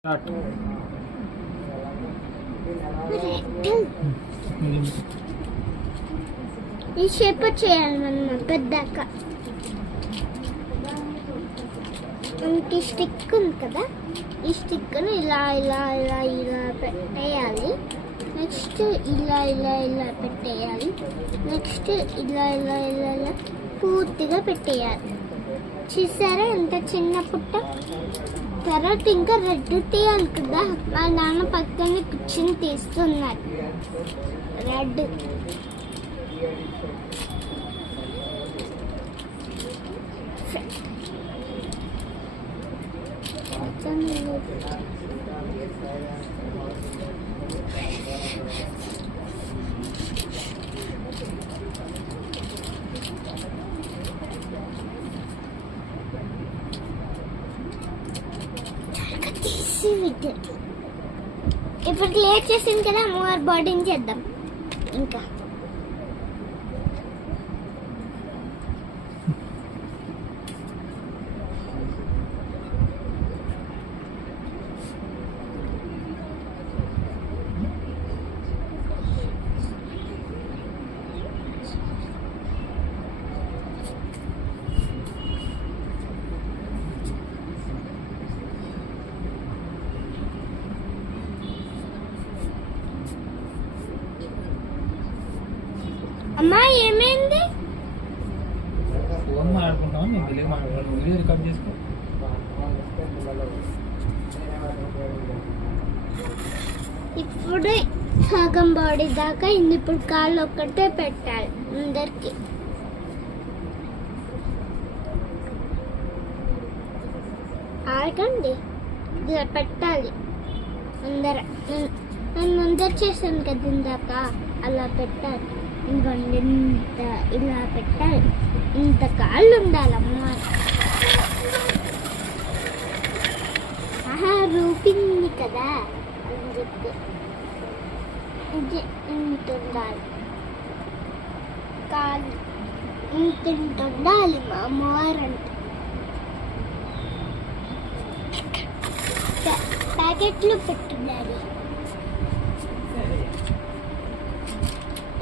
ఈ షేప్ చేయాలి మనం పెద్దాక. మనకి స్టిక్ ఉంది కదా, ఈ స్టిక్ని ఇలా ఇలా ఇలా ఇలా పెట్టేయాలి. నెక్స్ట్ ఇలా ఇలా ఇలా పెట్టేయాలి. నెక్స్ట్ ఇలా ఇలా ఇలా ఇలా పూర్తిగా పెట్టేయాలి. చూసారా ఎంత చిన్న పుట్ట. తర్వాత ఇంకా రెడ్ తీయాలి కదా, మా నాన్న పక్కన కూర్చొని తీస్తున్నారు రెడ్. ఇప్పుడు క్లియర్ చేసింది కదా, అమ్మవారి బాడీని చేద్దాం. ఇంకా అమ్మా ఏమైంది? ఫోన్ మాట్లాడుకుంటాం, నేను తెలియదు మాట్లాడుకుంటాను. వీడియో రికార్డ్ చేసుకో. ఇప్పుడు సగం బాడీ దాకా ఇంది. ఇప్పుడు కాళ్ళు ఒక్కటే పెట్టాలి అందరికి. ఆగండి, ఇలా పెట్టాలి అందరూ. నేను ముందర చేశాను కదా ఇందాక, అలా పెట్టాలి. ఇంకొండి ఇంత ఇలా పెట్టాలి. ఇంత కాళ్ళు ఉండాలి అమ్మవారు. రూపింది కదా అని చెప్పి ఇది ఇంత ఉండాలి కాళ్ళు. ఇంత ఉండాలి మా అమ్మవారు అంటే. ప్యాకెట్లు పెట్టున్నారు.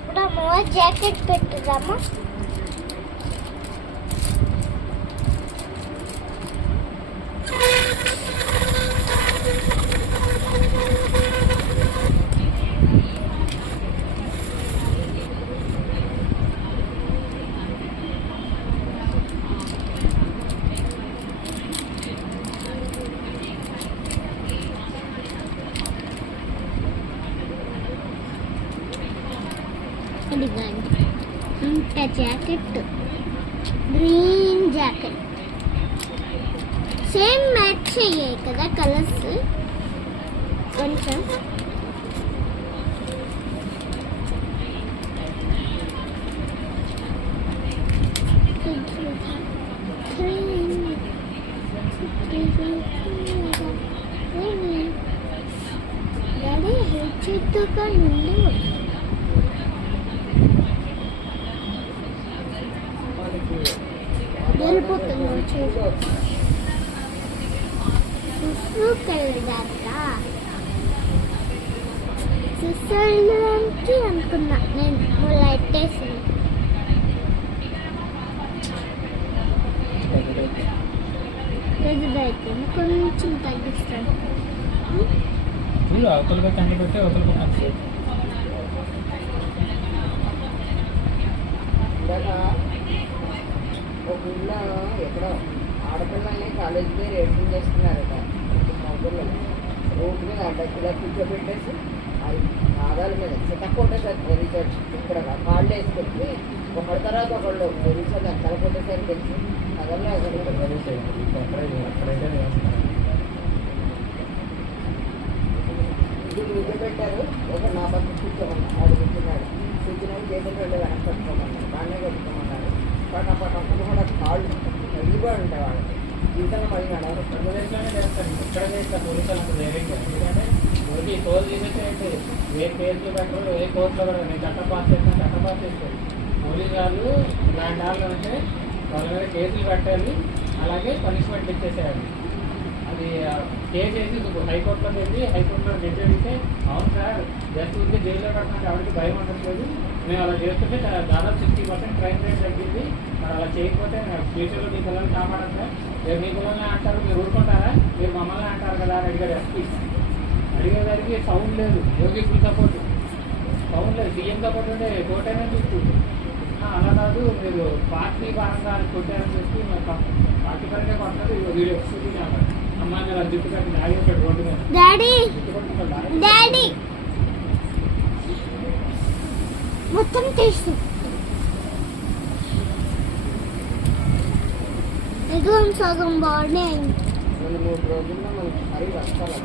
ఇప్పుడు అమ్మవారు జాకెట్ పెట్టుదామా? ఇంత jacket, green jacket same match అయ్యాయి కదా కలర్స్. కొంచెం డాడీ హెచ్చుగా నుండి వెళ్ళిపోతుంది. సుసైడ్కి అనుకున్నా నేను లైట్ వేసింది. అయితే కొంచెం తగ్గిస్తాను. అవతల కండి పెట్టి అవతల ఒక ఊళ్ళో ఎక్కడో ఆడపిల్లల్ని కాలేజీ మీద రేటింగ్ చేస్తున్నారట. మొదలు రోడ్డు మీద అడ్డకిలా కూర్చోబెట్టేసి పాదాల మీద చితక్కొట్టేసరికి రీసెర్చ్ ఇక్కడ కాళ్ళు వేసుకొచ్చి ఒకళ్ళ తర్వాత ఒకళ్ళు రీసెర్చ్ తలకొట్టేసరికి తెలిసి అదల్లో ఎక్కడైతే ఇది కూర్చోబెట్టారు. ఒక నా పక్కన కూర్చోమన్నారు, ఆడు కూర్చున్నాడు. కూర్చున్నాడు చేతులు వెళ్ళి వెనక్కి కట్టుకోమన్నారు, బాగానే కట్టుకోమన్నారు. పట్టపట్టు కూడా కాళ్ళు ఇదిగా ఉంటాయి వాళ్ళకి. జీవితంలో మళ్ళీ ఆంధ్రప్రదేశ్లోనే చేస్తారు, ఇక్కడ చేస్తారు పోలీసులు అంత ధైర్యంగా. ఎందుకంటే ఊరికి కోర్టు తీసేస్తే ఏ కేసులు పెట్టరు, ఏ కోర్టులో కూడా నేను చట్టం పాస్ చేస్తాను, చట్టం పాస్ చేస్తారు. పోలీసు వాళ్ళు ఇలాంటి వాళ్ళు అంటే వాళ్ళ మీద కేసులు పెట్టాలి, అలాగే పనిష్మెంట్ ఇచ్చేసేయాలి. అది కేసు వేసి హైకోర్టులో వెళ్ళి హైకోర్టులో జడ్జి అడిగితే అవును సార్ జస్ట్ ఉంటే జైల్లో పెట్టడానికి ఎవరికి భయం ఉండట్లేదు, మేము అలా చేస్తుంటే దాదాపు 60% క్రైమ్ రేట్ తగ్గింది, మరి అలా చేయకపోతే ఫ్యూచర్లో మీ పిల్లల్ని కాపాడదు సార్, మీరు మీ పిల్లల్ని అంటారు మీరు ఊరుకుంటారా, మీరు మమ్మల్ని అంటారు కదా అని అడిగారు ఎస్పీ. అడిగేదానికి సౌండ్ లేదు, యోగి ఫుల్ సపోర్ట్, సౌండ్ లేదు, సీఎం సపోర్ట్ ఉంటే కోర్టైనా చూసుకుంటుంది. అలా కాదు మీరు పార్టీ పరంగా కొట్టారని చెప్పి పార్టీ పరంగా కొట్టదు, వీడియో చూపించి అన్నారు. అమ్మాయి మీద జుట్టు కట్టి ఆగేసాడు రోడ్డు మీద. డాడీ డాడీ మొత్తం తీసు ఎగ్జామ్ సగం బాడీ అయింది. 2-3 రోజుల్లో మనకి మరీ వస్తాను.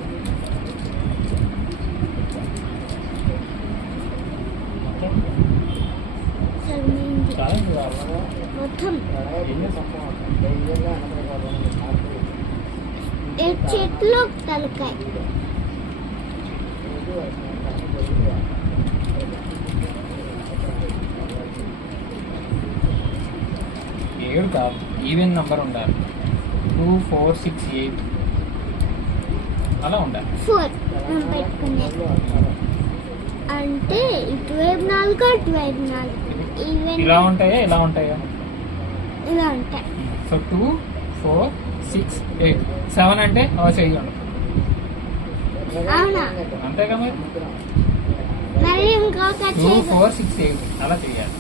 సగమైంది మొత్తం. చెట్లు తలకాయ ఏడు కాదు, ఈవెన్ నంబర్ ఉండాలి. 2, 4, 6, 8 అలా ఉండాలి. 4 మనం పెట్టుకునేది అంటే ఇటువైపు 4 అటువైపు 4 ఈవెన్ ఇలా ఉంటాయా ఇలా ఉంటాయా? ఇలా ఉంటాయి. సో 2, 4, 6, 8, 7 అంటే చెయ్యండి అవునా? అంతేగా మరి. మళ్ళీ ఇంకొక 2, 4, 6, 8 అలా చెయ్యాలి.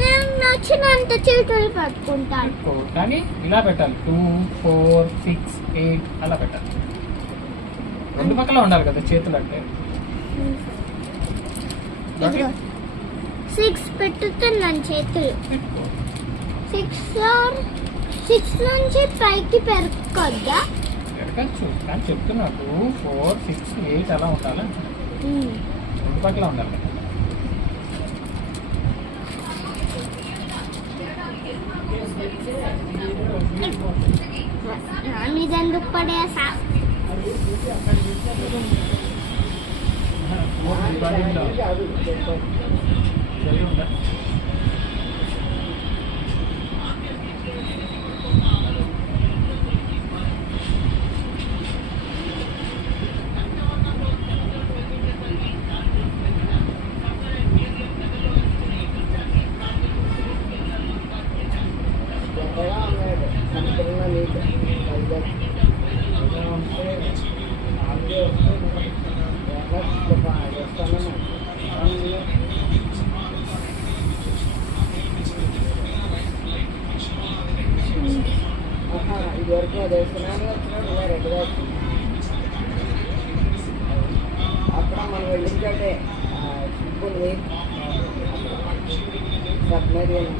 నేను నచ్చినంత చేతులు పట్టుకుంటాను కానీ ఇలా పెట్టాలి. 2, 4, 6, 8 అలా పెట్టాలి. రెండు పక్కల ఉండాలి కదా చేతులు అంటే. 6 పెట్టుతున్నాను చేతులు. 6 నుంచి పైకి పెరుక్కొద్దా? పెరగచ్చు కానీ చెప్తున్నా 2, 4, 6, 8 అలా ఉండాలి. రెండు పక్కల ఉండాలి. నా మీద ఎందుకు పడేసా? ఇదివరకు అది వేస్తున్నాను వచ్చినాడు ఇలా రెడ్గా వచ్చింది. అక్కడ మనం వెళ్ళించే ఉంది సబ్మెరీన్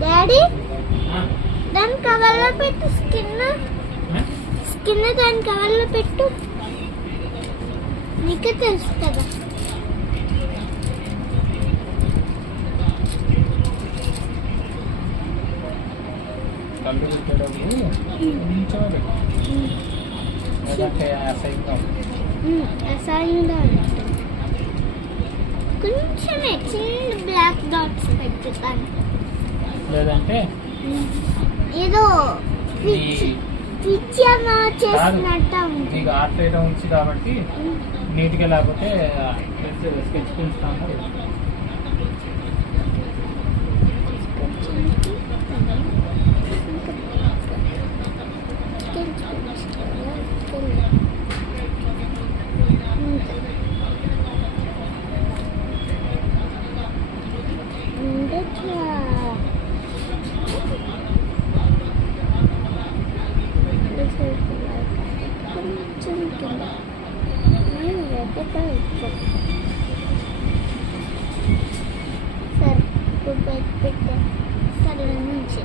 డాడీ దాని కవర్లో పెట్టు. స్కిన్ దాని కవర్లో పెట్టు. నీకే తెలుసు కదా. కళ్ళు పెట్టేటప్పుడు కొంచెమే పెట్టు. లేదంటే అసహ్యంగా ఉంటుంది. కొంచెమే చిన్న బ్లాక్ డాట్స్ పెట్టుతాను. లేదంటే ఏదో పిచ్చిగా చేసినట్టు ఉంది. మీకు ఆర్ట్ ఐటమ్ ఉంది కాబట్టి నీట్గా లేకపోతే స్కెచ్ పెంచుతాను. ఇక్కడ సరే ఇప్పుడు బయట పెట్టా సరే నుంచి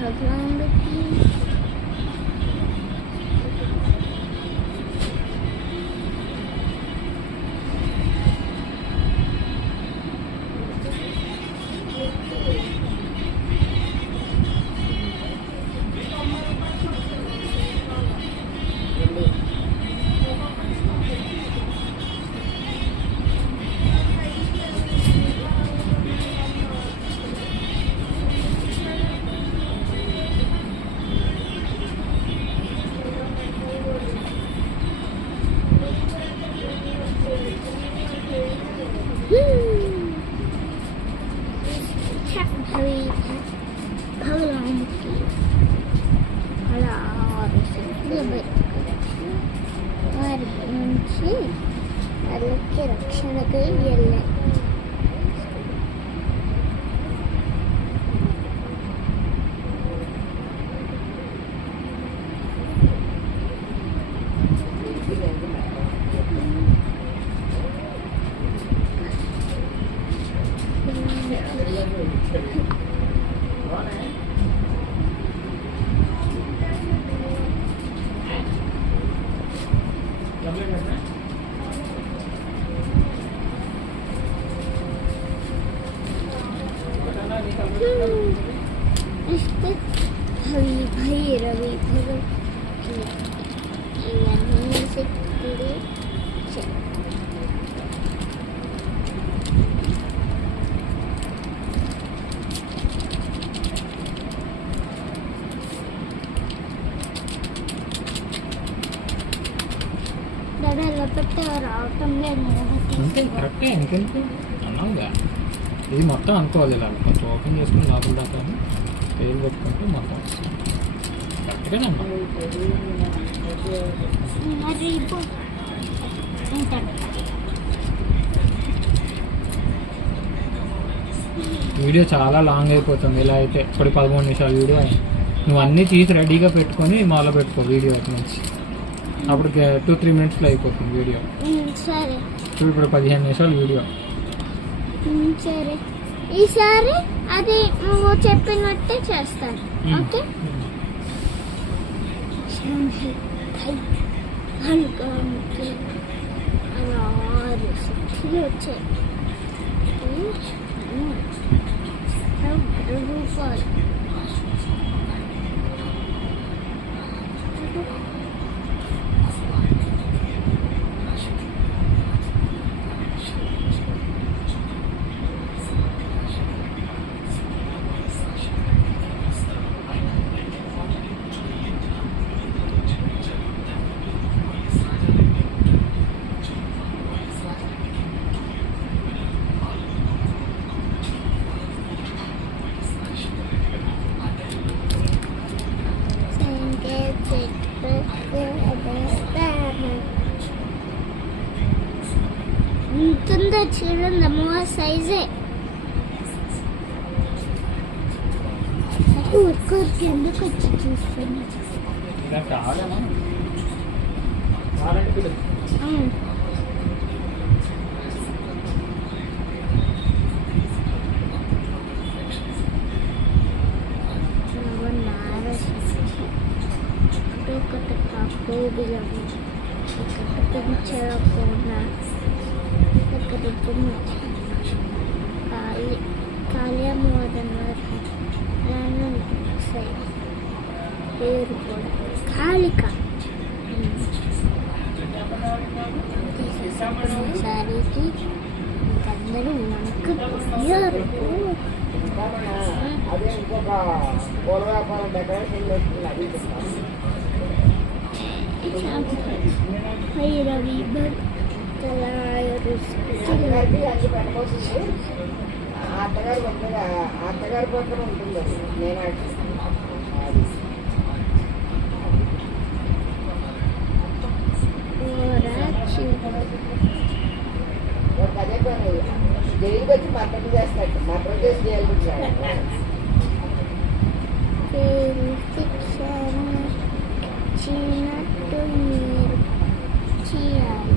भगवान की भगवान की వారి నుంచి వాళ్ళకి రక్షణగా వెళ్ళాయి रवि भगत इवన్నీ శక్తులు దాదాపు పెట్టారు అవటంలో అంతే కరెక్టే ఇంకెంత అన్నావుగా ఇది మొత్తం అనుకోవాలి ఇలా కొంచెం ఓపెన్ చేసుకుని లోపల దాకా పేరు పెట్టుకుంటే మొత్తం కరెక్ట్గానే అన్నా మరి వీడియో చాలా లాంగ్ అయిపోతుంది ఇలా అయితే ఇప్పుడు 13 నిమిషాల వీడియో నువ్వు అన్నీ తీసి రెడీగా పెట్టుకొని మాలో పెట్టుకో వీడియో అటు నుంచి అప్పుడు 2-3 మినిట్స్లో అయిపోతుంది వీడియో సరే ఇప్పుడు 15 నిమిషాలు వీడియో సరే ఈసారి అది నువ్వు చెప్పినట్టే చేస్తాను ఓకే అలా 6 శక్తులు వచ్చాయి రూపాయలు చూడండి అమ్మ సైజే ఊరుకోరికి ఎందుకు వచ్చి చూస్తాను ఒకటి కాకోబిలం ఒకటి పెంచకుండా కాళీమోదన పేరు కూడా హాలిక సారీకి అందరూ వణుకుతున్నారు. అదే ఇంకొక పూల వ్యాపారం డెకరేషన్ చేస్తుంది అది రవి అత్తగారికి అన్ని పెట్టబోతుంది. అత్తగారు కొత్తగా అత్తగారి పక్కన ఉంటుంది అది నేనాటి అదే పని జైలుకి వచ్చి మద్దతు చేస్తాడు. మద్దతు చేసి జైలుకి వచ్చాడు. చిన్నట్టు మీరు చేయాలి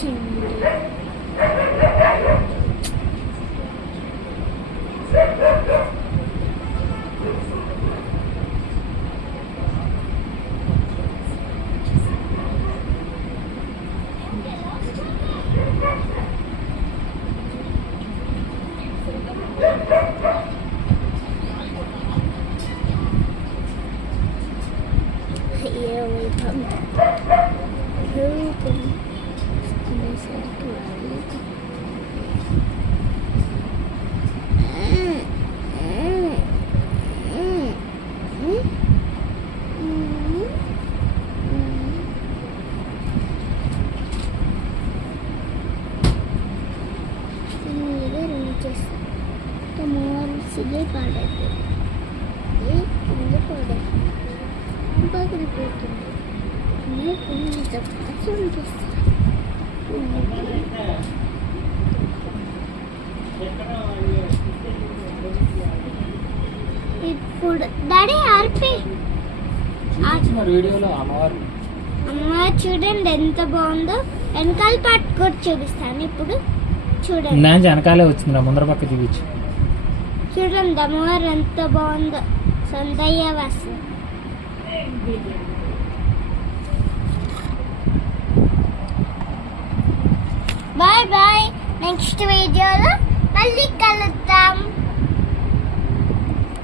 చిన్న సిగే పాడైపోతుంది పగిలిపోతుంది. ఇప్పుడు డాడీ ఆర్పి వీడియోలో అమ్మవారు చూడండి ఎంత బాగుందో. వెనకాల పాటు కూడా చూపిస్తాను. ఇప్పుడు చూడండి నా వెనకాలే వచ్చింది, ముందర పక్క చూపించు. చూడండి అమ్మవారు ఎంత బాగుందో. సొంతయ్య వాసు. Bye bye. నెక్స్ట్ వీడియోలో మళ్ళీ కలుద్దాం.